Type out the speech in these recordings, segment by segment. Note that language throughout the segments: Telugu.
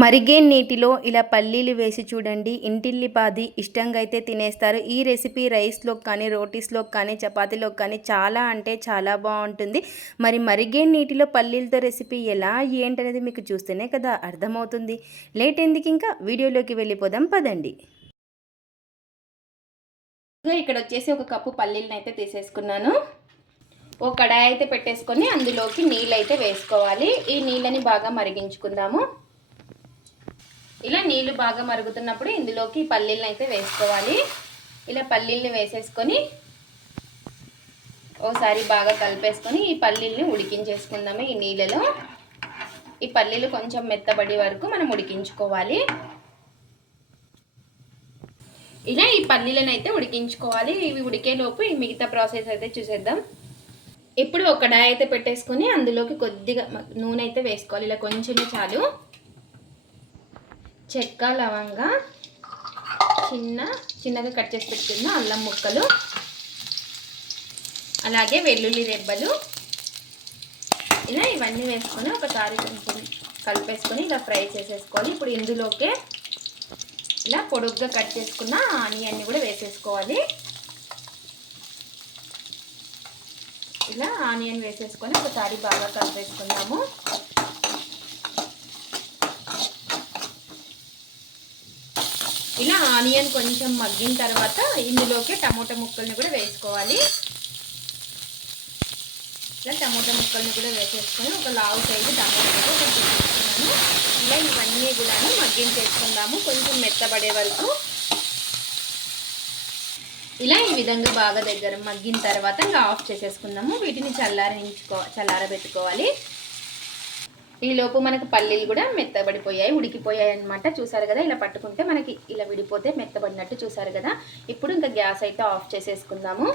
మరిగే నీటిలో ఇలా పల్లీలు వేసి చూడండి, ఇంటిల్లిపాది ఇష్టంగా అయితే తినేస్తారు. ఈ రెసిపీ రైస్లోకి కానీ, రోటీస్లోకి కానీ, చపాతీలోకి కానీ చాలా అంటే చాలా బాగుంటుంది. మరి మరిగే నీటిలో పల్లీలతో రెసిపీ ఎలా ఏంటనేది మీకు చూస్తేనే కదా అర్థమవుతుంది. లేట్ ఎందుకు, ఇంకా వీడియోలోకి వెళ్ళిపోదాం పదండి. ఇక్కడ వచ్చేసి ఒక కప్పు పల్లీలను అయితే తీసేసుకున్నాను. ఒక కడాయి అయితే పెట్టేసుకొని అందులోకి నీళ్ళు అయితే వేసుకోవాలి. ఈ నీళ్ళని బాగా మరిగించుకుందాము. ఇలా నీళ్లు బాగా మరుగుతున్నప్పుడు ఇందులోకి పల్లీలను అయితే వేసుకోవాలి. ఇలా పల్లీల్ని వేసేసుకొని ఓసారి బాగా కలిపేసుకొని ఈ పల్లీల్ని ఉడికించేసుకుందాము. ఈ నీళ్ళలో ఈ పల్లీలు కొంచెం మెత్తబడి వరకు మనం ఉడికించుకోవాలి. ఇలా ఈ పల్లీలను అయితే ఉడికించుకోవాలి. ఇవి ఉడికేలోపు ఈ మిగతా ప్రాసెస్ అయితే చూసేద్దాం. ఇప్పుడు ఒక కడాయి అయితే పెట్టేసుకొని అందులోకి కొద్దిగా నూనె అయితే వేసుకోవాలి. ఇలా కొంచెమే చాలు. చెక్క, లవంగా, చిన్నగా కట్ చేసి పెట్టుకున్న అల్లం ముక్కలు, అలాగే వెల్లుల్లి రెబ్బలు, ఇలా ఇవన్నీ వేసుకొని ఒకసారి కొంచెం కలిపేసుకొని ఇలా ఫ్రై చేసేసుకోవాలి. ఇప్పుడు ఇందులోకే ఇలా పొడుగ్గా కట్ చేసుకున్న ఆనియన్ని కూడా వేసేసుకోవాలి. ఇలా ఆనియన్ వేసేసుకొని ఒకసారి బాగా కలిపేసుకుందాము. ఇలా ఆనియన్ కొంచెం మగ్గిన తర్వాత ఇందులోకి టమోటా ముక్కల్ని కూడా వేసుకోవాలి. ఇలా టమోటా ముక్కల్ని కూడా వేసేసుకొని ఒక లావు సైజు టమోటా కూడా వేసుకున్నాను. ఇలా ఇవన్నీ కూడా మగ్గించేసుకుందాము కొంచెం మెత్తబడే వరకు. ఇలా ఈ విధంగా బాగా దగ్గర మగ్గిన తర్వాత ఇంకా ఆఫ్ చేసేసుకుందాము. వీటిని చల్లారబెట్టుకోవాలి. ఈలోపు మనకు పల్లీలు కూడా మెత్తబడిపోయాయి, ఉడికిపోయాయి అన్నమాట. చూసారు కదా, ఇలా పట్టుకుంటే మనకి ఇలా విడిపోతే మెత్తబడినట్టు చూసారు కదా. ఇప్పుడు ఇంకా గ్యాస్ అయితే ఆఫ్ చేసేసుకుందాము.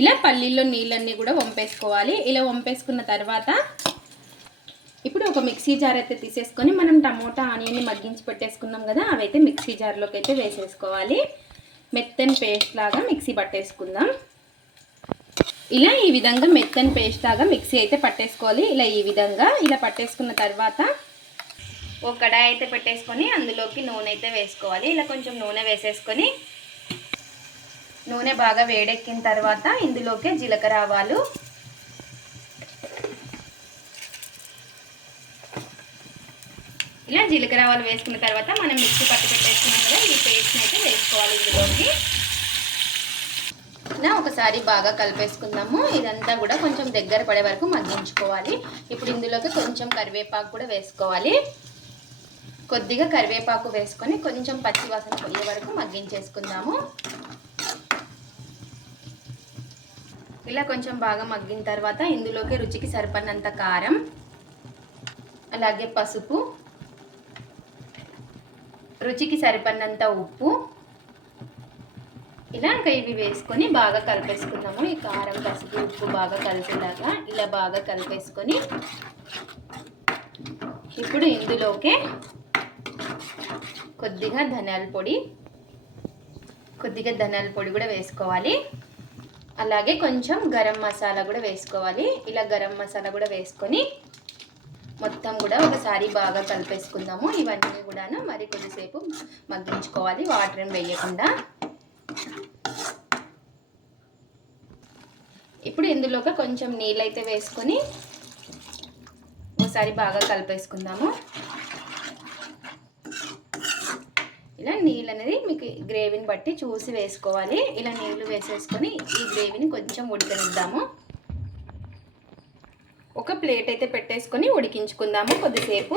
ఇలా పల్లీల్లో నీళ్ళన్నీ కూడా వంపేసుకోవాలి. ఇలా వంపేసుకున్న తర్వాత ఇప్పుడు ఒక మిక్సీ జార్ అయితే తీసేసుకొని మనం టమోటా ఆనియన్ని మగ్గించి పెట్టేసుకున్నాం కదా, అవైతే మిక్సీ జార్లోకి అయితే వేసేసుకోవాలి. మెత్తని పేస్ట్ లాగా మిక్సీ పట్టేసుకుందాం. ఇలా ఈ విధంగా మెత్తని పేస్ట్ లాగా మిక్సీ అయితే పట్టేసుకోవాలి. ఈ విధంగా ఇలా పట్టేసుకున్న తర్వాత ఒక కడాయి అయితే పెట్టేసుకొని అందులోకి నూనె అయితే వేసుకోవాలి. ఇలా కొంచెం నూనె వేసేసుకొని నూనె బాగా వేడెక్కిన తర్వాత ఇందులోకి జీలకర్ర ఆవాలు, ఇలా జీలకర్ర ఆవాలు వేసుకున్న తర్వాత మనం మిక్సీ పట్టి పెట్టేసుకున్నాం కదా, ఈ పేస్ట్ని అయితే వేసుకోవాలి. ఇందులోకి ఒకసారి బాగా కలిపేసుకుందాము. ఇదంతా కూడా కొంచెం దగ్గర పడే వరకు మగ్గించుకోవాలి. ఇప్పుడు ఇందులోకి కొంచెం కరివేపాకు కూడా వేసుకోవాలి. కొద్దిగా కరివేపాకు వేసుకొని కొంచెం పచ్చి వాసన పోయే వరకు మగ్గించేసుకుందాము. ఇలా కొంచెం బాగా మగ్గిన తర్వాత ఇందులోకి రుచికి సరిపడినంత కారం, అలాగే పసుపు, రుచికి సరిపడినంత ఉప్పు, ఇలా ఇంకా ఇవి వేసుకొని బాగా కలిపేసుకున్నాము. ఈ కారం, పసుపు, ఉప్పు బాగా కలిసేలాగా ఇలా బాగా కలిపేసుకొని ఇప్పుడు ఇందులోకే కొద్దిగా ధనియాల పొడి కూడా వేసుకోవాలి. అలాగే కొంచెం గరం మసాలా కూడా వేసుకోవాలి. ఇలా గరం మసాలా కూడా వేసుకొని మొత్తం కూడా ఒకసారి బాగా కలిపేసుకుందాము. ఇవన్నీ కూడా మరి కొద్దిసేపు మగ్గించుకోవాలి, వాటర్ ఏం వేయకుండా. ఇప్పుడు ఇందులోకి కొంచెం నీళ్ళు అయితే వేసుకొని ఒకసారి బాగా కలిపేసుకుందాము. ఇలా నీళ్ళు అనేది మీకు గ్రేవీని బట్టి చూసి వేసుకోవాలి. ఇలా నీళ్ళు వేసేసుకొని ఈ గ్రేవీని కొంచెం ఉడకనిద్దాము. ఒక ప్లేట్ అయితే పెట్టేసుకొని ఉడికించుకుందాము కొద్దిసేపు.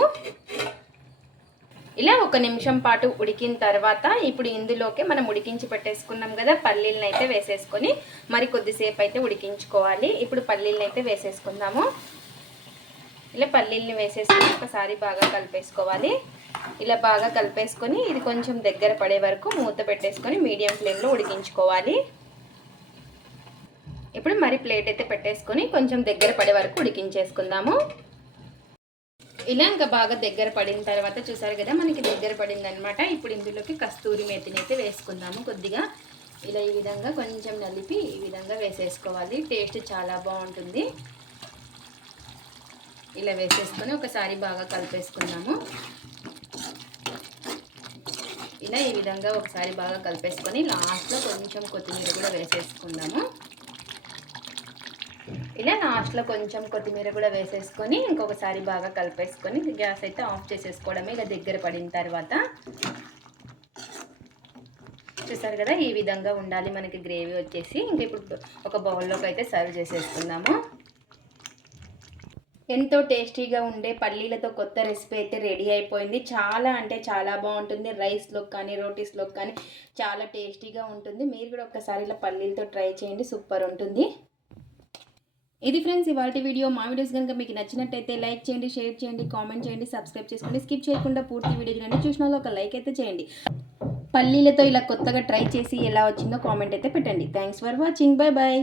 ఇలా 1 నిమిషం పాటు ఉడికిన తర్వాత ఇప్పుడు ఇందులోకి మనం ఉడికించి పెట్టేసుకున్నాం కదా పల్లీలను అయితే వేసేసుకొని మరి కొద్దిసేపు అయితే ఉడికించుకోవాలి. ఇప్పుడు పల్లీలను అయితే వేసేసుకుందాము. ఇలా పల్లీలను వేసేసుకొని ఒకసారి బాగా కలిపేసుకోవాలి. ఇలా బాగా కలిపేసుకొని ఇది కొంచెం దగ్గర పడే వరకు మూత పెట్టేసుకొని మీడియం ఫ్లేమ్లో ఉడికించుకోవాలి. ఇప్పుడు మరి ప్లేట్ అయితే పెట్టేసుకొని కొంచెం దగ్గర పడే వరకు ఉడికించేసుకుందాము. ఇలా ఇంకా బాగా దగ్గర పడిన తర్వాత చూసారు కదా, మనకి దగ్గర పడింది అనమాట. ఇప్పుడు ఇందులోకి కస్తూరి మేతిని అయితే వేసుకుందాము. కొద్దిగా ఇలా ఈ విధంగా కొంచెం నలిపి ఈ విధంగా వేసేసుకోవాలి. టేస్ట్ చాలా బాగుంటుంది. ఇలా వేసేసుకొని ఒకసారి బాగా కలిపేసుకుందాము. ఇలా ఈ విధంగా ఒకసారి బాగా కలిపేసుకొని లాస్ట్లో కొంచెం కొత్తిమీర కూడా వేసేసుకుందాము. ఇలా లాస్ట్లో కొంచెం కొత్తిమీర కూడా వేసేసుకొని ఇంకొకసారి బాగా కలిపేసుకొని గ్యాస్ అయితే ఆఫ్ చేసేసుకోవడమే. ఇలా దగ్గర పడిన తర్వాత చూసారు కదా, ఈ విధంగా ఉండాలి మనకి గ్రేవీ వచ్చేసి. ఇంకా ఇప్పుడు ఒక బౌల్లోకి అయితే సర్వ్ చేసేసుకుందాము. ఎంతో టేస్టీగా ఉండే పల్లీలతో కొత్త రెసిపీ అయితే రెడీ అయిపోయింది. చాలా అంటే చాలా బాగుంటుంది. రైస్లోకి కానీ రోటీస్లోకి కానీ చాలా టేస్టీగా ఉంటుంది. మీరు కూడా ఒక్కసారి ఇలా పల్లీలతో ట్రై చేయండి, సూపర్ ఉంటుంది. ఇది ఫ్రెండ్స్ ఇవాల్టి వీడియో. మా వీడియోస్ కనుక మీకు నచ్చినట్టయితే లైక్ చేయండి, షేర్ చేయండి, కామెంట్ చేయండి, సబ్స్క్రైబ్ చేసుకోండి. స్కిప్ చేయకుండా పూర్తి వీడియో చూడండి. చూసిన వాళ్ళు ఒక లైక్ అయితే చేయండి. పల్లీలతో ఇలా కొత్తగా ట్రై చేసి ఎలా వచ్చిందో కామెంట్ అయితే పెట్టండి. Thanks for watching. Bye bye.